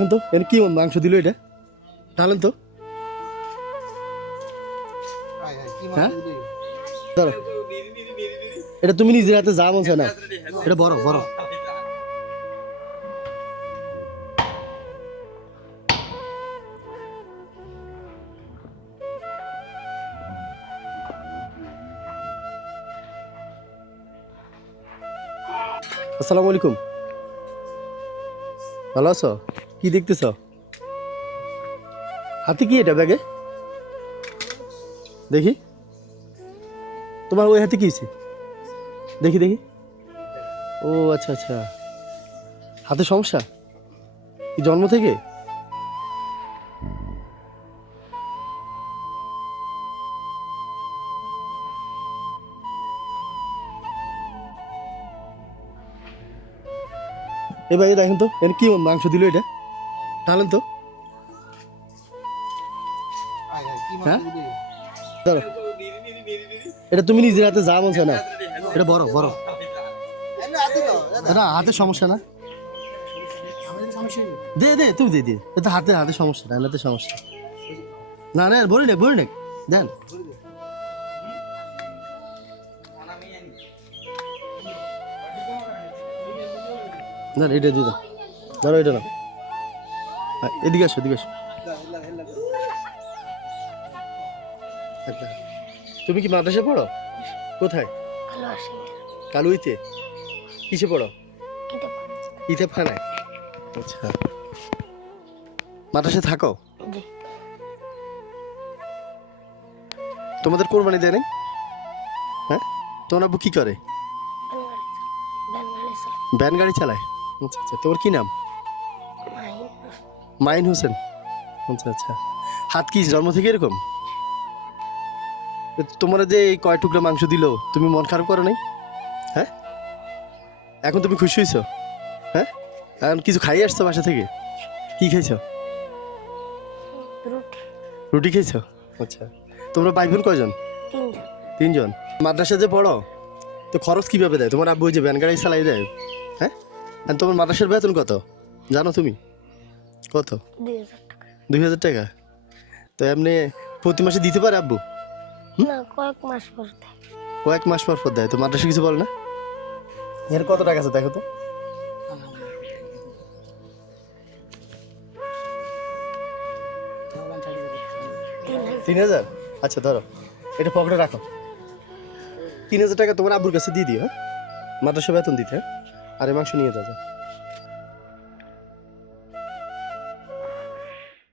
দেখেন তো এর কি মাংস দিল এটা ঢালেন তো হ্যাঁ ধরো এটা তুমি নিজের হাতে যা বলছো না এটা বড় বড় আসসালামু আলাইকুম ভালো আছো কি দেখতেছ হাতে কি এটা ব্যাগে দেখি তোমার ওই হাতে কি হয়েছে দেখি দেখি ও আচ্ছা আচ্ছা হাতে সমস্যা কি জন্ম থেকে এ ভাই দেখেন তো এর কি মাংস দিল এটা ঢালেন তো হ্যাঁ ধরো এটা তুমি নিজের হাতে যা বলছো না এটা বড় বড় না হাতে সমস্যা না দে দে তুমি দে এটা হাতে হাতে সমস্যা না হাতে সমস্যা না না বলি না দেন না এটা দিয়ে দাও ধরো এটা না এদিকে আসো আচ্ছা তুমি কি মাদ্রাসা পড়ো কোথায় কালুইতে কিসে পড়ো ইতেবখানায় আচ্ছা মাদ্রাসায় থাকো তোমাদের কোরবানি দেয় নাই হ্যাঁ তোমার আব্বু কি করে ভ্যান গাড়ি চালায় আচ্ছা আচ্ছা তোমার কি নাম মাইন হোসেন আচ্ছা আচ্ছা হাত কি জন্ম থেকে এরকম তোমার যে এই কয় টুকরা মাংস দিল তুমি মন খারাপ করো নাই হ্যাঁ এখন তুমি খুশি হয়েছো হ্যাঁ এখন কিছু খাইয়ে আসছো বাসা থেকে কি খাইছো রুটি খেয়েছো আচ্ছা তোমরা ভাই বোন কয়জন তিনজন মাদ্রাসা যে পড়ো তো খরচ কিভাবে দেয় তোমার আব্বু যে ভ্যান গাড়ি চালাই দেয় হ্যাঁ আর তোমার মাদ্রাসার বেতন কত জানো তুমি কত 2000 টাকা তো এমনি প্রতি মাসে দিতে পারে আব্বু কয়েক মাস পর দেয় তো মাদ্রাসা কিছু বল না এর কত টাকা আছে দেখো তো তিন হাজার আচ্ছা ধরো এটা পকেটে রাখো 3000 টাকা তোমার আব্বুর কাছে দিয়ে দিও হ্যাঁ মাদ্রাসা বেতন দিতে হ্যাঁ আর মাংস নিয়ে যাও